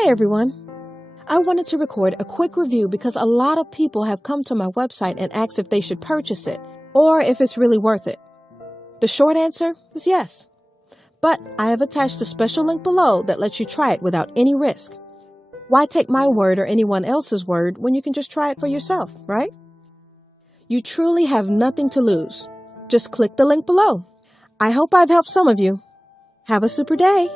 Hey everyone! I wanted to record a quick review because a lot of people have come to my website and asked if they should purchase it or if it's really worth it. The short answer is yes. But I have attached a special link below that lets you try it without any risk. Why take my word or anyone else's word when you can just try it for yourself, right? You truly have nothing to lose. Just click the link below. I hope I've helped some of you. Have a super day!